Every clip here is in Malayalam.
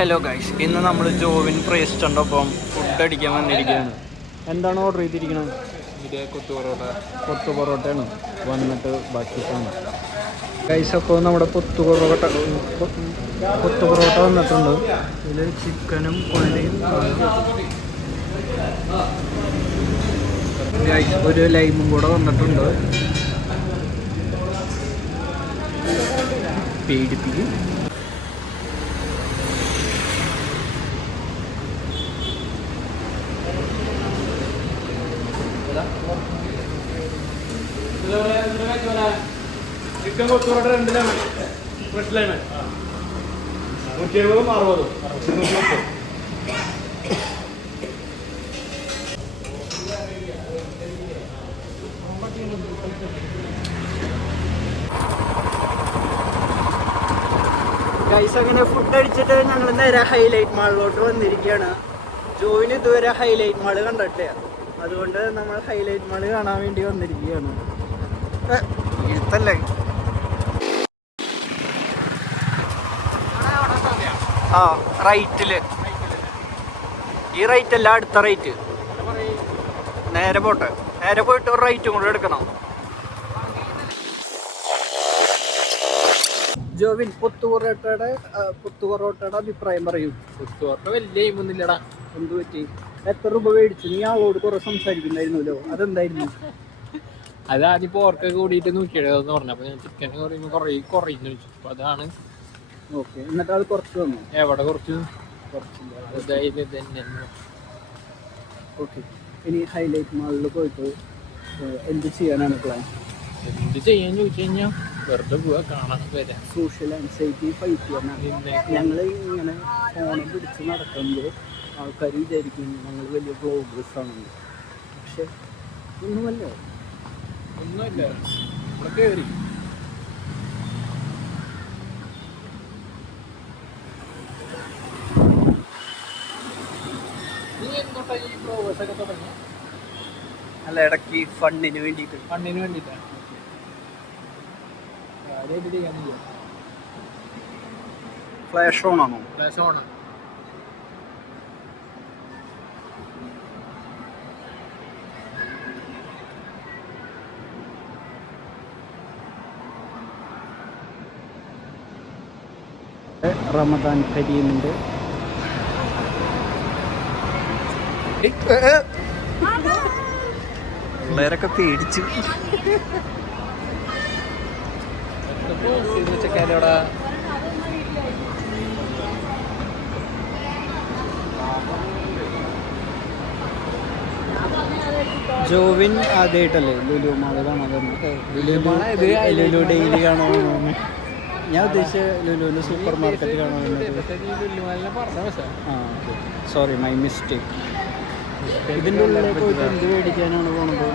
ഹലോ ഗൈസ്, ഇന്ന് നമ്മൾ ജോവിൻ പ്രൈസ്റ്റുണ്ടൊപ്പം ഫുഡ് അടിക്കാൻ വന്നിരിക്കുകയാണ്. എന്താണ് ഓർഡർ ചെയ്തിരിക്കുന്നത്? കൊത്തു പൊറോട്ടയാണ് വന്നിട്ട് ബാക്കിയിട്ടാണ് ഗൈസ്. അപ്പോൾ നമ്മുടെ കൊത്തു പൊറോട്ട വന്നിട്ടുണ്ട്. ഇതിൽ ചിക്കനും ഉള്ളിയും ഗൈസ്, ഒരു ലൈമും കൂടെ വന്നിട്ടുണ്ട്. പേടിപ്പിക്കും. ചിക്കൻ കൊത്തു parotta 2 lemon fresh lemon 170 60 guys, അങ്ങനെ ഫുഡ് അടിച്ചിട്ട് ഞങ്ങൾ നേരെ ഹൈലൈറ്റ് മാളിലോട്ട് വന്നിരിക്കുകയാണ്. ജോയിന് ഇതുവരെ ഹൈലൈറ്റ് മാള് കണ്ടിട്ടില്ല, അതുകൊണ്ട് നമ്മൾ ഹൈലൈറ്റ് മാള് കാണാൻ വേണ്ടി വന്നിരിക്കുകയാണ്. എഴുത്തല്ലേ? ആ, റൈറ്റില്. ഈ റൈറ്റ് അല്ല, അടുത്ത റൈറ്റ്. നേരെ പോട്ടെ, നേരെ പോയിട്ട് ഒരു റൈറ്റും കൂടെ എടുക്കണം. ജോവിൻ, കൊത്തു പൊറോട്ടയുടെ അഭിപ്രായം പറയൂ. കൊത്തു പൊറോട്ട വലിയ എയിമൊന്നുമില്ലടാ. എന്ത് പറ്റി? എത്ര രൂപ മേടിച്ചു? നീ ആളോട് കുറെ സംസാരിക്കുന്നായിരുന്നല്ലോ, അതെന്തായിരുന്നു? അത് ആദ്യം പോർക്കൊക്കെ കൂടിയിട്ട് 170 പറഞ്ഞപ്പോൾ ഞാൻ ചിക്കൻ കുറയുമ്പോൾ കുറയുന്നു ചോദിച്ചു. അപ്പോൾ അതാണ്. ഓക്കെ, എന്നിട്ട് അത് കുറച്ച് വന്നു. എവിടെ കുറച്ച്? ഓക്കെ, ഇനി ഹൈലൈറ്റ് മാളിൽ പോയിട്ട് എന്ത് ചെയ്യാനാണ് പ്ലാൻ? എന്ത് ചെയ്യാൻ ചോദിച്ചു കഴിഞ്ഞാൽ വെറുതെ പോവാ, കാണാൻ വരാം. സോഷ്യൽ ആൻസൈറ്റി ഫൈറ്റ് ചെയ്യാനാണ്. ഞങ്ങൾ ഇങ്ങനെ ഫോണിൽ പിടിച്ച് നടക്കുമ്പോൾ ആൾക്കാർ വിചാരിക്കും ഞങ്ങൾ വലിയ വ്ളോഗേഴ്സ് ആണെന്ന്. പക്ഷെ ഒന്നുമല്ല. കയറി അല്ല, ഇടയ്ക്ക് ഫണ്ടിന് വേണ്ടിയിട്ട്. ഫ്ലാഷ് ഓൺ ആണോ? Flash on. റമദാൻ കരീമിൻ്റെ പിള്ളേരൊക്കെ പേടിച്ചു. ജോവിൻ ആദ്യമായിട്ടല്ലേ ലുലു മാള് കാണാൻ? ലുലു ഡെയിലി കാണാൻ. ഞാൻ ഉദ്ദേശിച്ച ലുലുവിൻ്റെ സൂപ്പർ മാർക്കറ്റ് കാണാൻ. ആ, ഓക്കെ, സോറി, മൈ മിസ്റ്റേക്ക്. ഇതിൻ്റെ ഉള്ളിൽ പോയിട്ട് എന്ത് മേടിക്കാനാണ് പോണത്?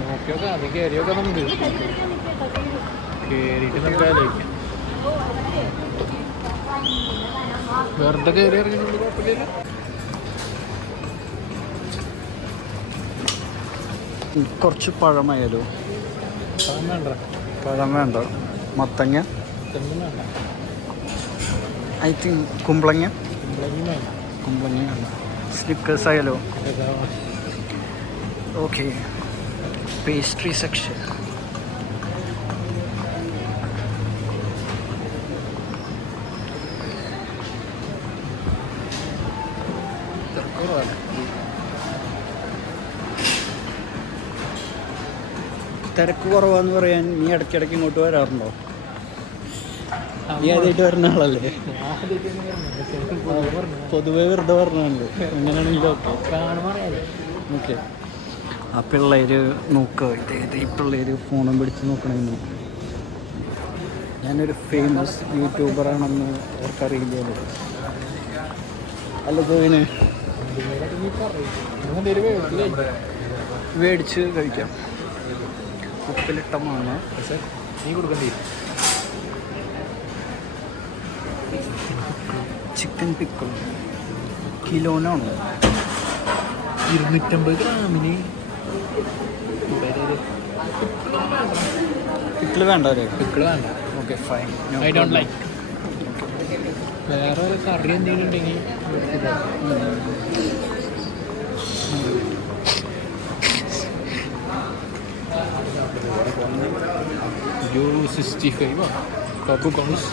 നോക്കിയൊക്കെ അത് കയറിയൊക്കെ നമുക്ക് കയറിയിട്ട് നമുക്ക് ആലോചിക്കാം. വെറുതെ കയറി ഇറങ്ങുന്നത് കുഴപ്പമില്ല. കുറച്ച് പഴമായാലോ? പഴം വേണ്ട. മത്തങ്ങ, ഐ തിങ്ക് കുമ്പളങ്ങ വേണ്ട. സ്നിക്കേഴ്സ് ആയാലോ? Okay, pastry section. തിരക്ക് കുറവാന്ന് പറയാൻ നീ ഇടയ്ക്കിടയ്ക്ക് ഇങ്ങോട്ട് വരാറുണ്ടോ? നീ ആദ്യമായിട്ട് വരുന്ന ആളല്ലേ? പൊതുവെ വെറുതെ പറഞ്ഞാണല്ലോ. എങ്ങനെയാണെങ്കിലും ഓക്കെ. ആ പിള്ളേർ നോക്കുക, ഈ പിള്ളേർ ഫോണും പിടിച്ച് നോക്കണമെന്ന്. ഞാനൊരു ഫേമസ് യൂട്യൂബറാണെന്ന് അവർക്കറിയില്ലല്ലോ. അല്ല, ജോയിന് മേടിച്ച് കഴിക്കാം. ഉപ്പിലിട്ട മാങ്ങ, നീ കൊടുക്കണ്ടേ? Chicken pickle. കിലോനാണോ? 250 ഗ്രാമിന് പിക്കിള് വേണ്ട അല്ലേ? പിക്കിള് വേണ്ട. Okay fine. I don't like. വേറെ ഒരു കറി എന്തെങ്കിലും ഉണ്ടെങ്കിൽ €65 ടോപ്പ് കോൺസ്.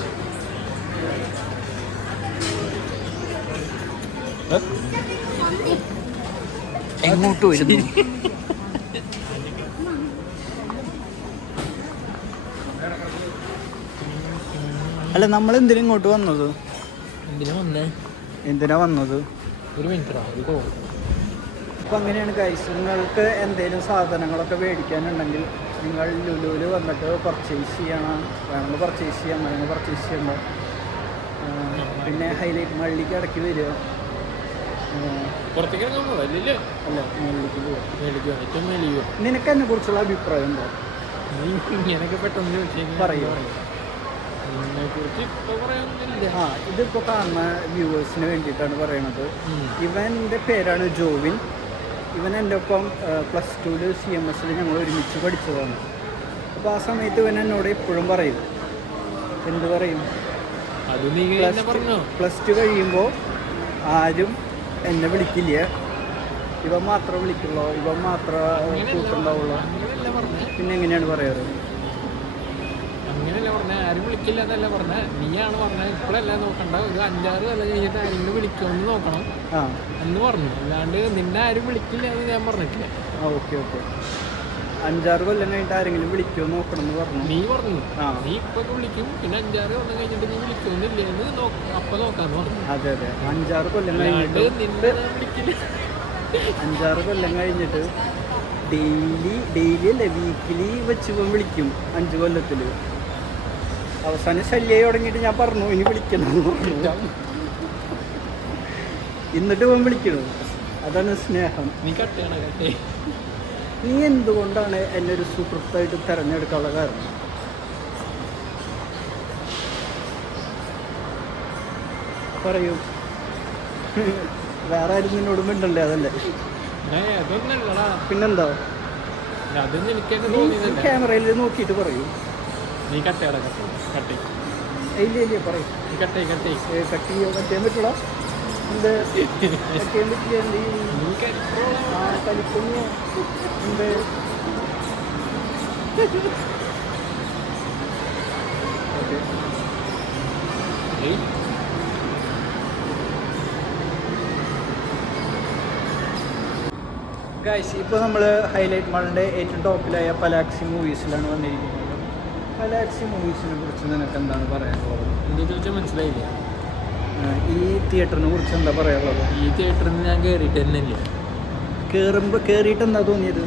എങ്ങോട്ട് വരുന്നു? അല്ല നമ്മൾ എന്തിനാ ഇങ്ങോട്ട് വന്നത്? എന്തിനാ വന്നത്? ഒരു മിനിറ്റ്. അപ്പം അങ്ങനെയാണ് ഗൈസ്. നിങ്ങൾക്ക് എന്തെങ്കിലും സാധനങ്ങളൊക്കെ മേടിക്കാനുണ്ടെങ്കിൽ നിങ്ങൾ ലുലുവിൽ വന്നിട്ട് പർച്ചേസ് ചെയ്യണം. വേണമെങ്കിൽ പർച്ചേസ് ചെയ്യാം, വേണമെങ്കിൽ പർച്ചേസ് ചെയ്യണ്ട. പിന്നെ ഹൈലൈറ്റ് മള്ളിക്ക് ഇടയ്ക്ക് വരിക. അല്ല, മള്ളിക്ക് പോവുക. നിനക്ക് എന്നെ കുറിച്ചുള്ള അഭിപ്രായം ഉണ്ടോ? പറയൂ. ഇതിപ്പോൾ കാണുന്ന വ്യൂവേഴ്സിന് വേണ്ടിയിട്ടാണ് പറയണത്. ഇവൻ്റെ പേരാണ് ജോവിൻ. ഇവൻ എൻ്റെ ഒപ്പം +2 CMS ഞങ്ങൾ ഒരുമിച്ച് പഠിച്ചതാണ്. അപ്പോൾ ആ സമയത്ത് ഇവൻ എന്നോട് എപ്പോഴും പറയും, എന്ത് പറയും, +2 കഴിയുമ്പോൾ ആരും എന്നെ വിളിക്കില്ല, ഇവൻ മാത്രമേ വിളിക്കുള്ളൂ, ഇവൻ മാത്രമേ കൂട്ടുണ്ടാവുള്ളൂ. പിന്നെ എങ്ങനെയാണ് പറയാറ്? അങ്ങനെയല്ല പറഞ്ഞ, ആരും വിളിക്കില്ല എന്നല്ല പറഞ്ഞ, നീയാണ് പറഞ്ഞ. ഇപ്പോഴല്ല നോക്കണ്ട, ഒരു 5-6 കൊല്ലം കഴിഞ്ഞിട്ട് ആരെങ്കിലും വിളിക്കുമെന്ന് നോക്കണം എന്ന് പറഞ്ഞു. അല്ലാണ്ട് നിന്നെ ആരും വിളിക്കില്ല എന്ന് ഞാൻ പറഞ്ഞിട്ടില്ല. ഓക്കെ 5-6 കൊല്ലം കഴിഞ്ഞിട്ട് ആരെങ്കിലും വിളിക്കുമെന്ന് നോക്കണം എന്ന് പറഞ്ഞു. നീ പറഞ്ഞു നീ ഇപ്പൊ വിളിക്കും, പിന്നെ 5-6 കൊല്ലം കഴിഞ്ഞിട്ട് നീ വിളിക്കുന്നില്ലെന്ന് അപ്പൊ നോക്കാന്ന് പറഞ്ഞു. അതെ 5-6 കൊല്ലം കഴിഞ്ഞിട്ട് നിന്നെ വിളിക്കില്ല. 5-6 കൊല്ലം കഴിഞ്ഞിട്ട് ഡെയിലി അല്ലേ, വീക്കിലി വെച്ച് വിളിക്കും 5 കൊല്ലത്തിൽ. അവസാനം ശല്യമായി തുടങ്ങിയിട്ട് ഞാൻ പറഞ്ഞു ഇനി വിളിക്കണമെന്ന് പറഞ്ഞു. എന്നിട്ട് ഇവൻ വിളിക്കണു. അതാണ് സ്നേഹം. നീ എന്തുകൊണ്ടാണ് എന്നെ ഒരു സുഹൃത്തായിട്ട് തിരഞ്ഞെടുക്കാനുള്ള കാരണം? പറയൂ. വേറെ ആരും നിന്നോട് മിണ്ടല്ലേ? അതല്ലേ? പിന്നെന്താ? ക്യാമറയിൽ നോക്കിയിട്ട് പറയൂ. നീ കട്ടയാ ഇല്ല പറയൂ. കട്ട് ചെയ്യാൻ പറ്റുള്ള എന്ത് കട്ടിയാൻ പറ്റില്ല? കലിക്കുന്നു എന്ത്? ഗൈസ്, ഇപ്പോൾ നമ്മൾ ഹൈലൈറ്റ് മാളിൻ്റെ ഏറ്റവും ടോപ്പിലായ പലാക്സി മൂവീസിലാണ് വന്നിരിക്കുന്നത്. പലാക്സി മൂവീസിനെ കുറിച്ച് നിനക്ക് എന്താണ് പറയാനുള്ളത്? എന്താ ചോദിച്ചാൽ മനസ്സിലായില്ല. ഈ തിയേറ്ററിനെ കുറിച്ച് എന്താ പറയാനുള്ളത്? ഈ തിയേറ്ററിൽ നിന്ന് ഞാൻ കയറിയിട്ട് തന്നെ ഇല്ല. കയറിയിട്ട് എന്താ തോന്നിയത്?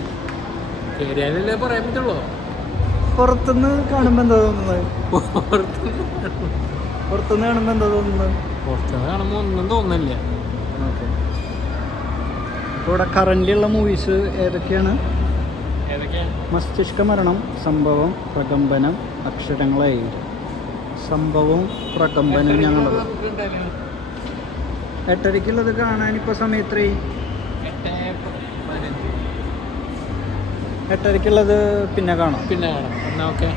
കയറിയാലല്ലേ പറയാൻ പറ്റുള്ളൂ. പുറത്തുനിന്ന് കാണുമ്പോൾ എന്താ തോന്നുന്നത്? പുറത്തുനിന്ന് കാണുമ്പോൾ എന്താ തോന്നുന്നത്? പുറത്തുനിന്ന് കാണുമ്പോൾ ഒന്നും തോന്നില്ല. ഓക്കെ. ഇപ്പോൾ ഇവിടെ കറൻ്റ് ഉള്ള മൂവീസ് ഏതൊക്കെയാണ്? മസ്തിഷ്ക മരണം, സംഭവം, പ്രകമ്പനം, അക്ഷരങ്ങളായി. സംഭവവും പ്രകമ്പനം ഞങ്ങൾ 8:30 കാണാനിപ്പോൾ സമയത്ത് 8:30 പിന്നെ കാണാം. എന്നാ ഓക്കെ.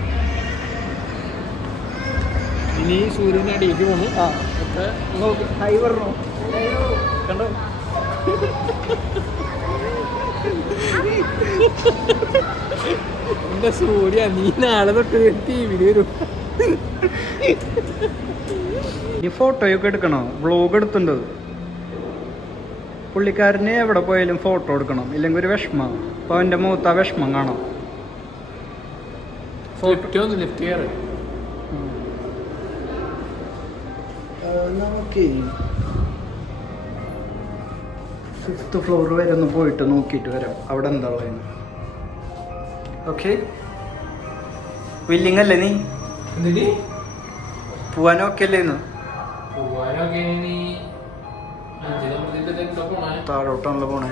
ഇനി സൂര്യൻ അടിയിലേക്ക് പോകുന്നു. ഹൈ പറഞ്ഞോ? കണ്ടോ? എന്റെ സൂര്യ, നീ നാളെ തൊട്ട് TV വരും. ഈ ഫോട്ടോയൊക്കെ എടുക്കണോ? വ്ളോഗ് എടുത്തിട്ടുണ്ട്. പുള്ളിക്കാരന് എവിടെ പോയാലും ഫോട്ടോ എടുക്കണം, ഇല്ലെങ്കിൽ ഒരു വിഷമം. അപ്പോൾ അവൻ്റെ മുഖത്ത് ആ വിഷമം കാണാം. നമുക്ക് 5th ഫ്ലോർ വരെ ഒന്ന് പോയിട്ട് നോക്കിയിട്ട് വരാം അവിടെ എന്താ ഉള്ളത്. ഓക്കെ, വില്ലിങ് അല്ലേ? നീ പോവാനൊക്കെ അല്ലേ? താഴോട്ടാണല്ലോ പോണേ.